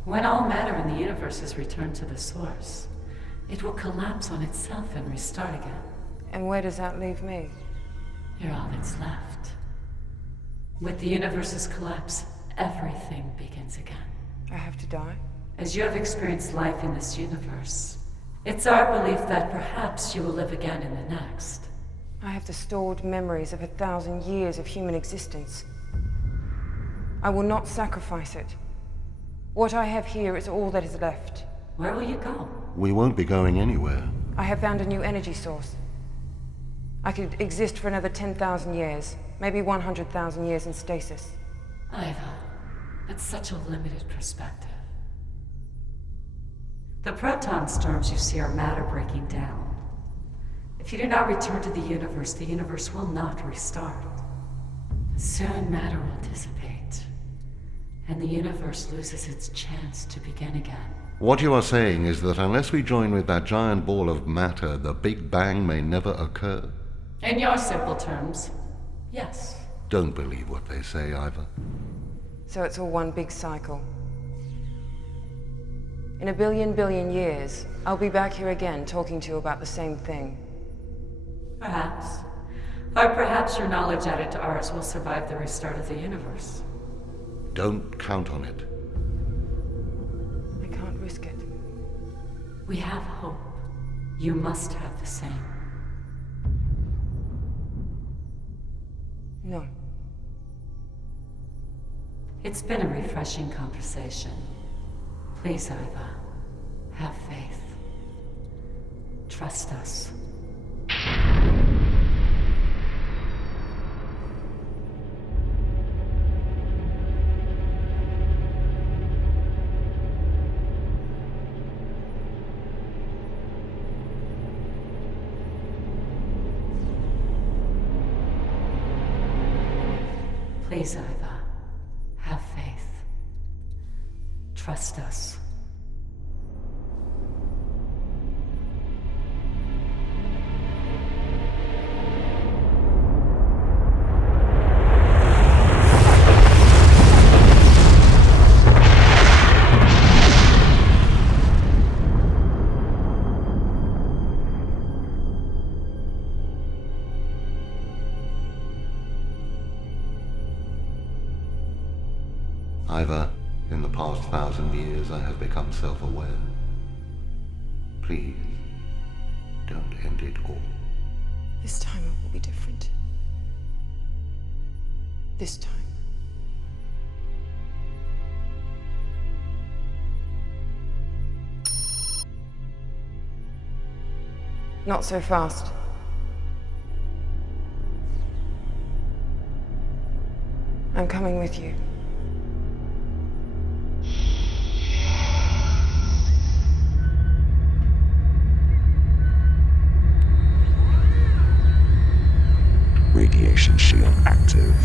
When all matter in the universe is returned to the source, it will collapse on itself and restart again. And where does that leave me? You're all that's left. With the universe's collapse, everything begins again. I have to die? As you have experienced life in this universe, it's our belief that perhaps you will live again in the next. I have the stored memories of 1,000 years of human existence. I will not sacrifice it. What I have here is all that is left. Where will you go? We won't be going anywhere. I have found a new energy source. I could exist for another 10,000 years, maybe 100,000 years in stasis. Iva, that's such a limited perspective. The proton storms you see are matter breaking down. If you do not return to the universe will not restart. Soon matter will dissipate, and the universe loses its chance to begin again. What you are saying is that unless we join with that giant ball of matter, the Big Bang may never occur? In your simple terms, yes. Don't believe what they say, Ivor. So it's all one big cycle. In a billion years, I'll be back here again talking to you about the same thing. Perhaps. Or perhaps your knowledge added to ours will survive the restart of the universe. Don't count on it. I can't risk it. We have hope. You must have the same. No. It's been a refreshing conversation. Please, Ivor, have faith. Trust us. Please, Ivor, have faith. Trust us. Ivor, in the past 1,000 years I have become self-aware. Please, don't end it all. This time it will be different. This time. Not so fast. I'm coming with you. Radiation shield active.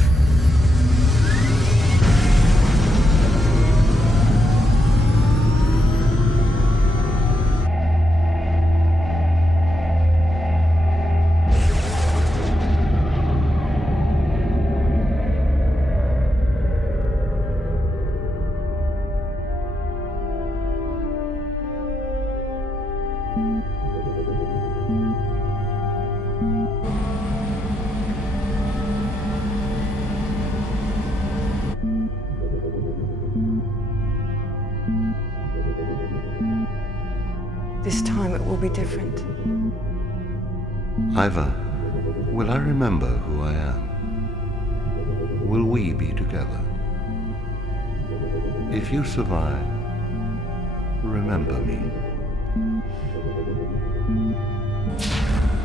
This time it will be different. Ivor, will I remember who I am? Will we be together? If you survive, remember me.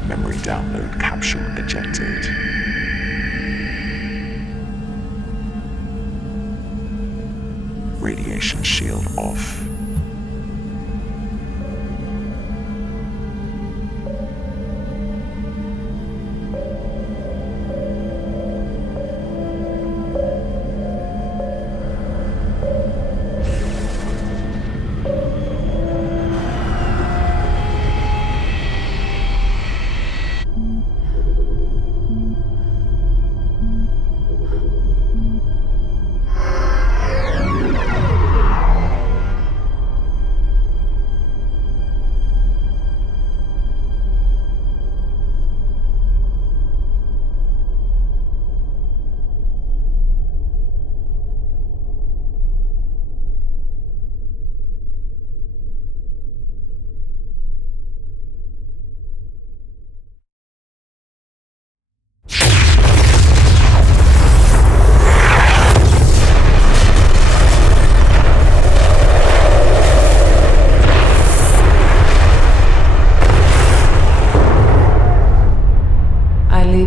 Memory download capsule ejected. Radiation shield off.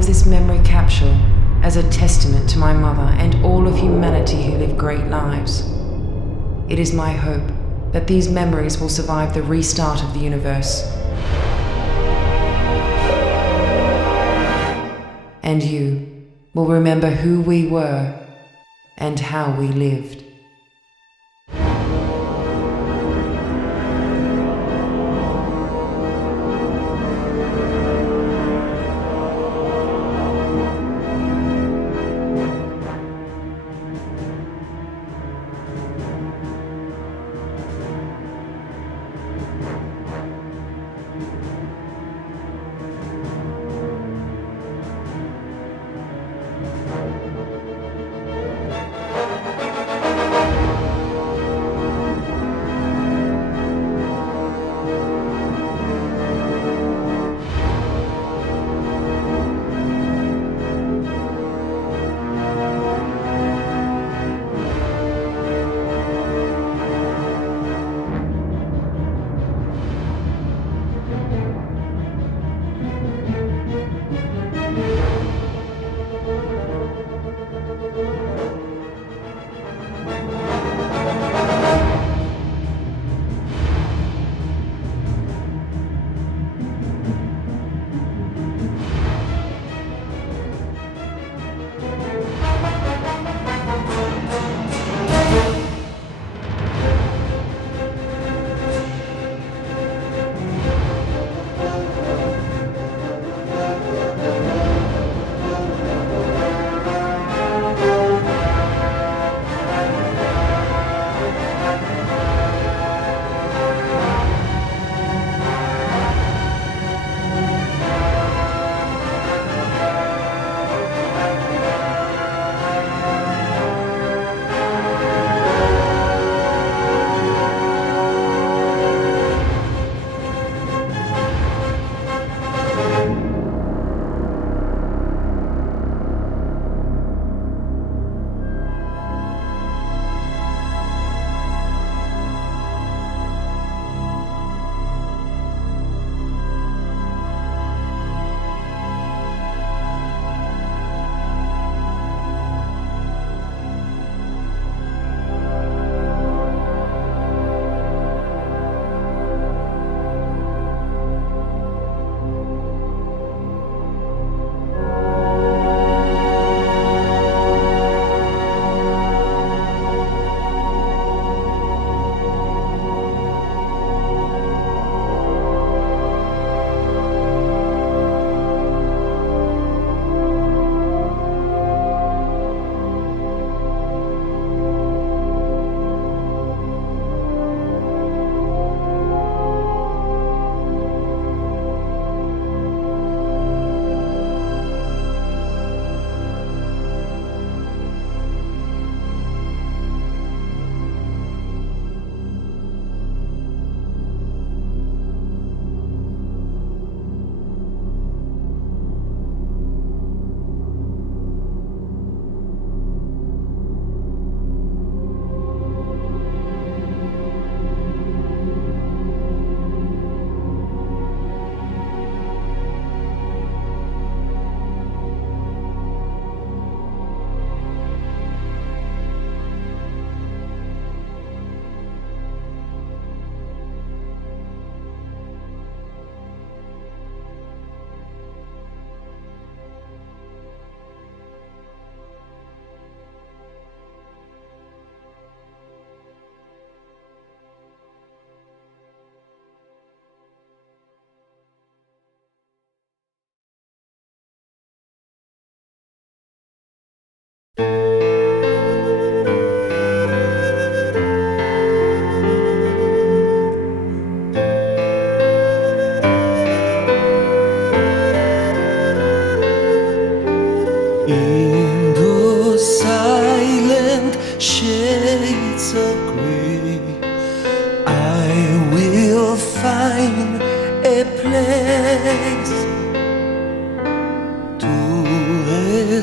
This memory capsule as a testament to my mother and all of humanity who live great lives. It is my hope that these memories will survive the restart of the universe. And you will remember who we were and how we lived.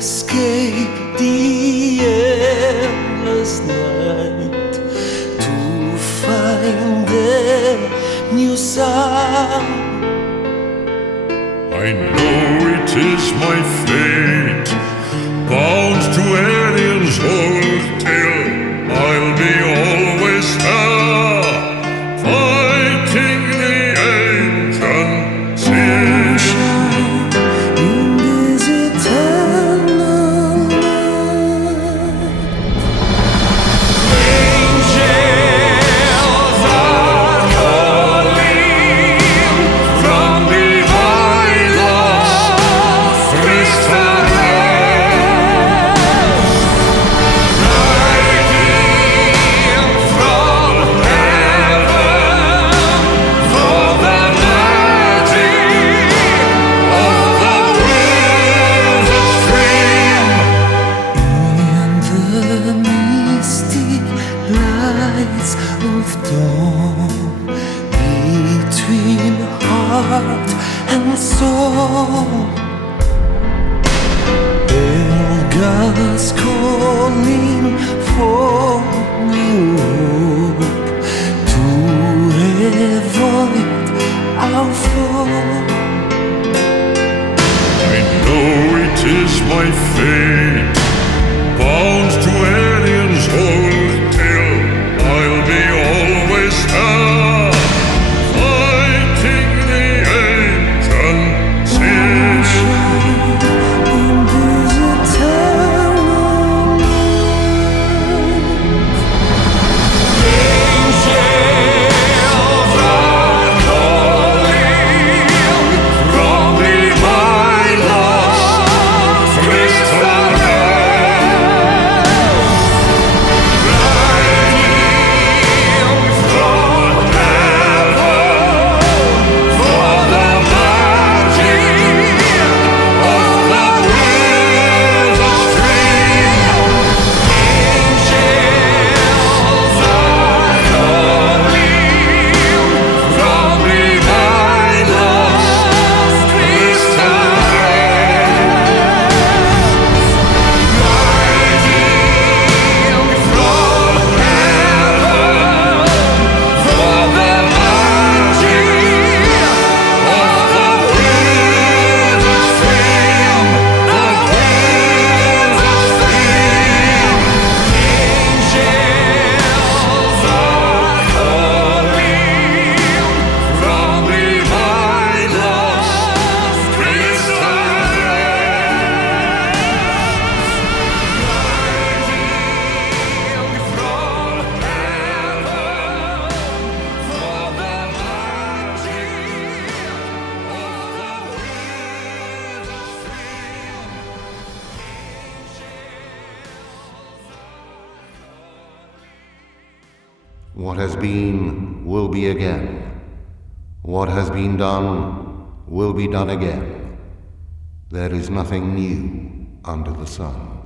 escape the endless night to find a new sound. I know it is my fate, bound to aliens' old tale. I'll be always here lights of dawn between heart and soul. Elgas calling for new hope to avoid our fall. I know it is my fate, bound to aliens' old tale. I'll be always there, fighting the ancient sin. What has been will be again. What has been done will be done again. There is nothing new under the sun.